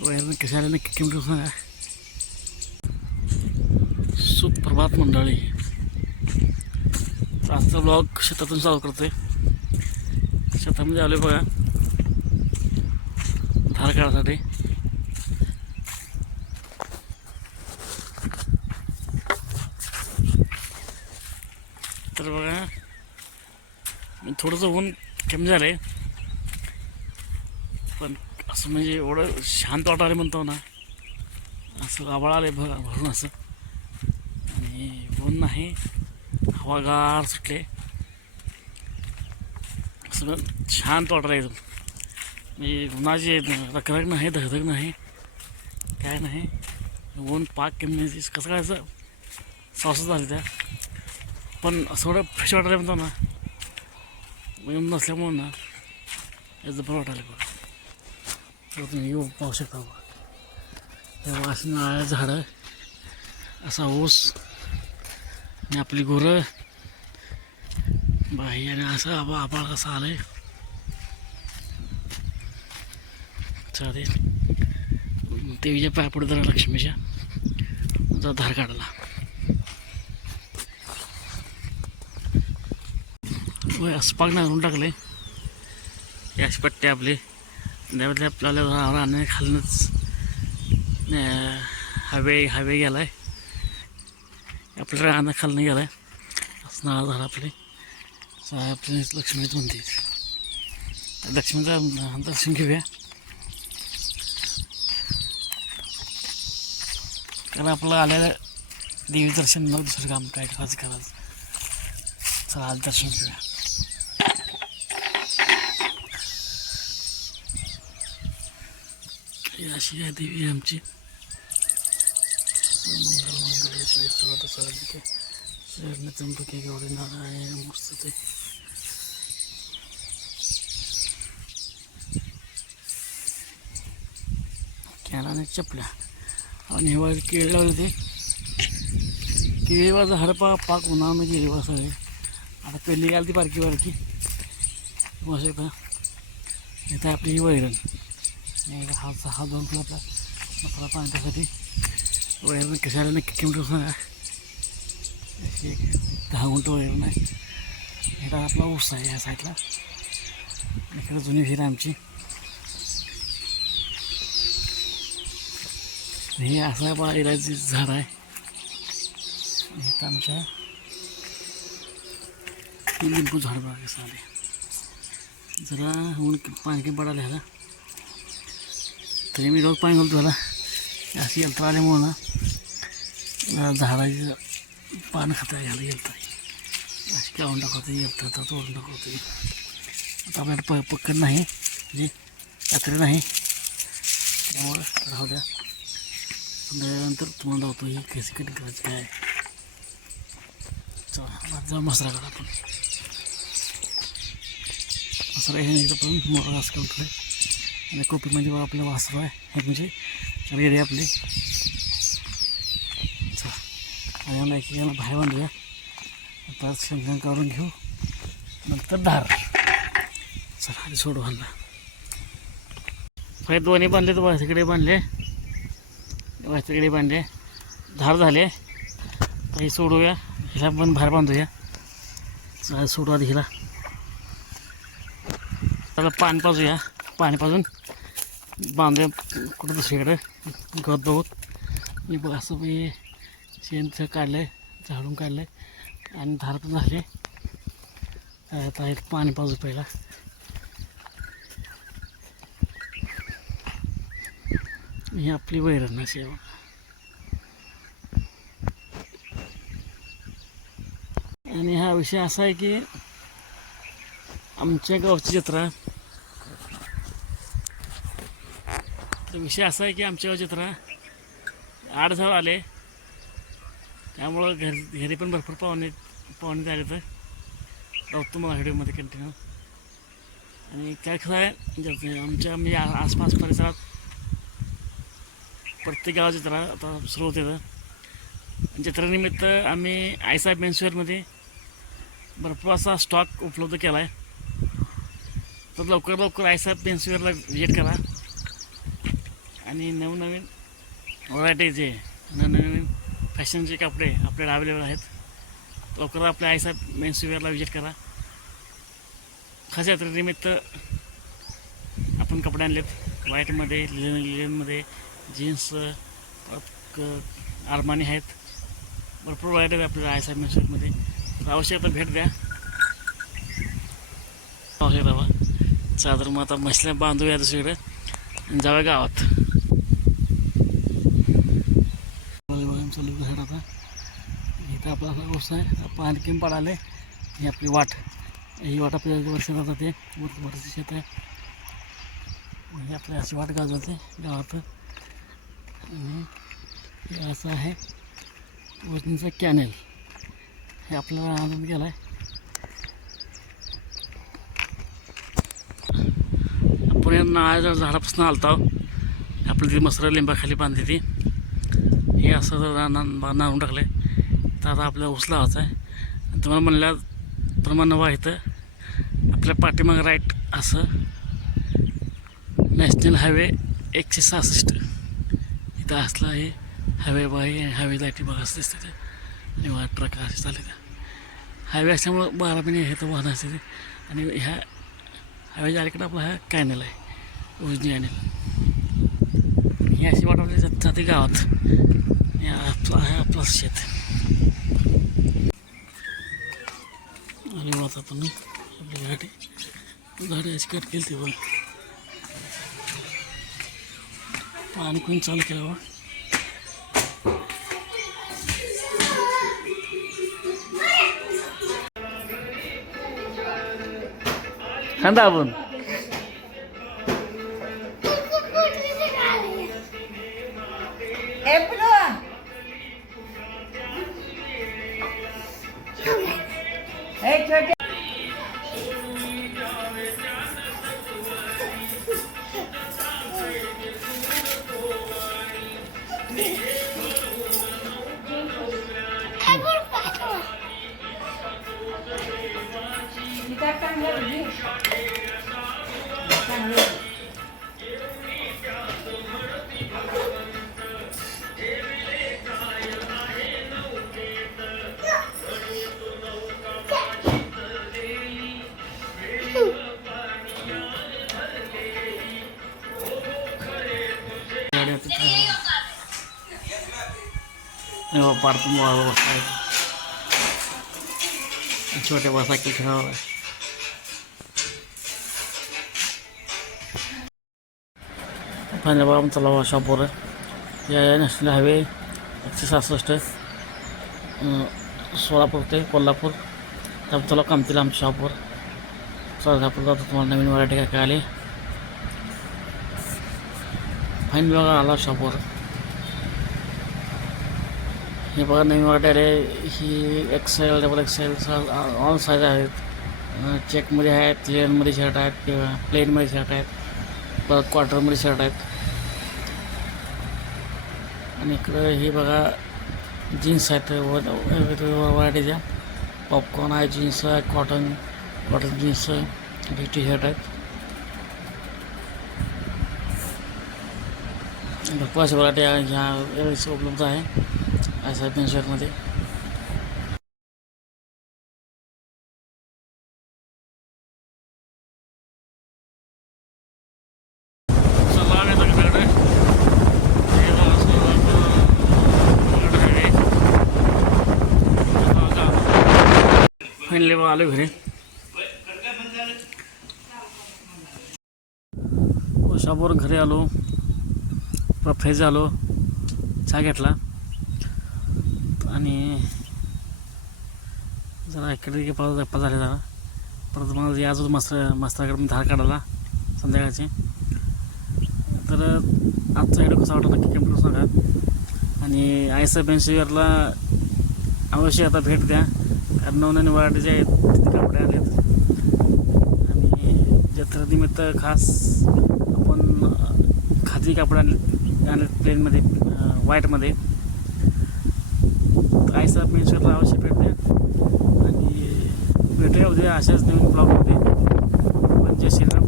वगैरे कशाला नक्की किंमत सांगा सुप्रभात मंडळी तर आजचा ब्लॉग शेतातून चालू करते शेतामध्ये आले बघा धार काढायसाठी तर बघा मी थोडंसं ऊन कमी झालं आहे असं म्हणजे एवढं शांत वाटायला म्हणतो ना असं आबाळ आले भर भरून असं. आणि ऊन नाही हवागार सुटले. असं शांत वाटायला एकदम. म्हणजे उन्हाची रखरख नाही धगधग नाही काय नाही. ऊन पाक कमी कसं काय असं सावसं झालं त्या. पण असं एवढं फ्रेश वाटायला म्हणतो ना ऊन नसल्यामुळं ना याचं बरं वाटायला बघा तुम्ही येऊ पाहू शकता बघा तेव्हा असं नारळ झाडं असा ऊस आणि आपली गुरं. बाई आणि असं आबा आबाळ कसं आलंय. चालेल. देवीच्या पाया पुढे जरा लक्ष्मीच्या. जरा धार काढला. वय असं पाक नागरून टाकले याची पट्टे आपले त्यामध्ये आपल्याला राहण्या खालनंच अं, हवे हवे गेलाय. आपलं राहणं खालनं गेला असं नाळ झालं आपले. आपले लक्ष्मीच म्हणते लक्ष्मीचं दर्शन घेऊया. कारण आपलं आलेलं देवी दर्शन दुसरं काम काय करायचं करायचं. चला आज दर्शन घेऊया. ही अशी आहे देवी आमची. मंगल मंगल सर्वात साधिके शरण त्र्यंबके गौरी नारायण ते. कॅनाने चपल्या. आणि वर केळ लावले ते. केळीवाचं हरपा पाक उन्हामध्ये म्हणजे बा आता पेरली गेली ती बारकी बारकी मस्त का इथं आपली ही वैरण एकदा हात हात दोन आपला मसाला पाण्यासाठी वैरण कशाला नक्की किंमत सांगा एक दहा गुंठ वैरण आहे इथं आपला ऊस आहे ह्या साईडला इकडे जुनी विहीर आमची हे असं बा इलायची झाड आहे इथं आमच्या हे लिंबू झाड बघा कसं आले जरा ऊन पाणी पडायला ह्याला तरी मी रोज पाणी घालतो त्याला अशी यंत्र आल्यामुळं ना पान झाडाची खाता ह्याला यंत्र अशी काढून टाकवते यंत्र आता तोडून टाकवते आता आपल्याला प पक्कड नाही म्हणजे कात्रे नाही. त्यामुळं राहू द्या. नंतर तुम्हाला लावतो ही कशी कटिंग करायची काय. आहे. चला जाऊ मसरा करा आपण. मसरा हे एकदा पण मोठा असं करतो आणि कोपी म्हणजे बघा आपलं वासरू आहे. हे म्हणजे रेडी आपली. चला आणि याला एक याला बाहेर बांधूया. आता शेंगण काढून घेऊ. नंतर धार. चला आधी सोडू हल्ला पहिले दोन्ही बांधले तर वासकडे बांधले. वासकडे बांधले. धार झाले. काही सोडूया. हिला पण बाहेर बांधूया. चला सोडू आधी हिला त्याला पाणी पाजूया. पाणी पाजून. बांधूया कुठं दुसरीकडे गवत बघत मी बघ असं मी शेणचं काढलं आहे झाडून काढलं आहे आणि धार पण झाले. आता हे पाणी पाजू पहिला. ही आपली वैरण सेवा आणि हा विषय असा आहे की आमच्या गावची जत्रा तर विषय असा आहे की आमच्या गावची जत्रा आठ झाड आले. त्यामुळं घर घरी पण भरपूर पाहुणे पाहुणे आले तर. राहतो तुम्हाला व्हिडिओमध्ये कंटिन्यू आणि काय खरं आहे म्हणजे आमच्या म्हणजे आसपास परिसरात प्रत्येक गावाची जत्रा आता सुरू होते तर. जत्रेनिमित्त आम्ही आयसाहेब मेन्सवेअरमध्ये भरपूर असा स्टॉक उपलब्ध केला आहे तर लवकर लवकर आयसाहेब मेन्सवेअरला व्हिजिट करा. आणि नवनवीन व्हरायटीचे नवनवीन फॅशनचे कपडे आपल्याला अवेलेबल आहेत. लवकर आपल्या आईसाहेब मेन्सवेअरला विजिट करा. खास यात्रेनिमित्त आपण कपडे आणलेत. व्हाईटमध्ये लिन लिनमध्ये जीन्स क आरमानी आहेत. भरपूर व्हरायटी आहेत आपल्याला आईसाहेब मेन्सवेअरमध्ये तर अवश्य आता भेट द्या. पाहूया चादर मग आता म्हशीला बांधूया दुसरीकडे. आणि जाऊया गावात बघा चालू घर आता इथं आपला आहे. आपण आणखीन पडाले ही आपली वाट. ही वाट आपल्या वर्षात आता ते वरचं शेत आहे. ही आपली अशी वाट गाजवते गावात. आणि हे असं आहे. वरतीचा कॅनेल. हे आपल्याला आनंद गेला आहे आपण या झाडापासून आलता. आपली ती मसरा लिंबाखाली बांधली ती. हे असं नारून टाकलं तर आता आपल्याला ऊस लावायचा आहे. तुम्हाला म्हणल्याप्रमाणे वा इथं आपल्या पाठीमागं राईट असं नॅशनल हायवे एकशे सहासष्ट. इथं असला हे हायवे बाई हायवे लाईटी बघा असते तिथे आणि वा ट्रक असे चालले त्या हायवे असल्यामुळं बारा महिने हे तर वाहन असते आणि ह्या हायवेच्या अलीकडे आपला हा कॅनल आहे उजनी कॅनल ही अशी वाटवली जाते गावात हे आपलं आहे आपलं शेत आणि आपण आपली गाडी झाडे अशी कट केली ती पाणी कोणी चालू केलं बा खांदा आपण. हो पार्क बसला छोटे बसा की खेळावं फायनल बघा आमचा लावा शॉपवर या या नॅशनल हायवे एकशे सहासष्ट अं, सोलापूर ते कोल्हापूर तर चला कामतील आमच्या शॉपवर चला आपण जातो तुम्हाला नवीन व्हरायटी काय काय आली फाईन बघा आला शॉपवर हे बघा नवीन व्हरायटी आहे ही XL double XL all size आहेत. चेकमध्ये आहेत लेनमध्ये शर्ट आहेत किंवा प्लेनमध्ये शर्ट आहेत परत क्वार्टरमध्ये शर्ट आहेत. आणि इकडं हे बघा जीन्स आहेत. वेगवेगळ्या व्हरायटीच्या पॉपकॉर्न आहे जीन्स आहे cotton cotton jeans T shirt आहेत. भरपूर अशा व्हरायटी ह्या वेळेस उपलब्ध आहे. अशा पेन्शनमध्ये. फायनली आलो घरी. शॉपवर घरी आलो. परत फ्रेश झालो चहा घेतला. आणि जरा इकडे इकडे परत गप्पा झाल्या जरा परत मग याच होतं मास्तर मास्तराकडे धार काढायला संध्याकाळची. तर आजचा व्हिडिओ कसा वाटला नक्की कमेंट सांगा. आणि आय एस एफ एन अवश्य आता भेट द्या. कारण नवनवीन व्हरायटीचे आहेत तिथे कपडे आलेत. आणि जत्रेनिमित्त खास आपण खादी कपडे आणले आणले प्लेनमध्ये व्हाईटमध्ये तर आय एस एफ मेन्शनला अवश्य आणि भेटूया उद्या अशाच नवीन ब्लॉगमध्ये पण श्रीराम.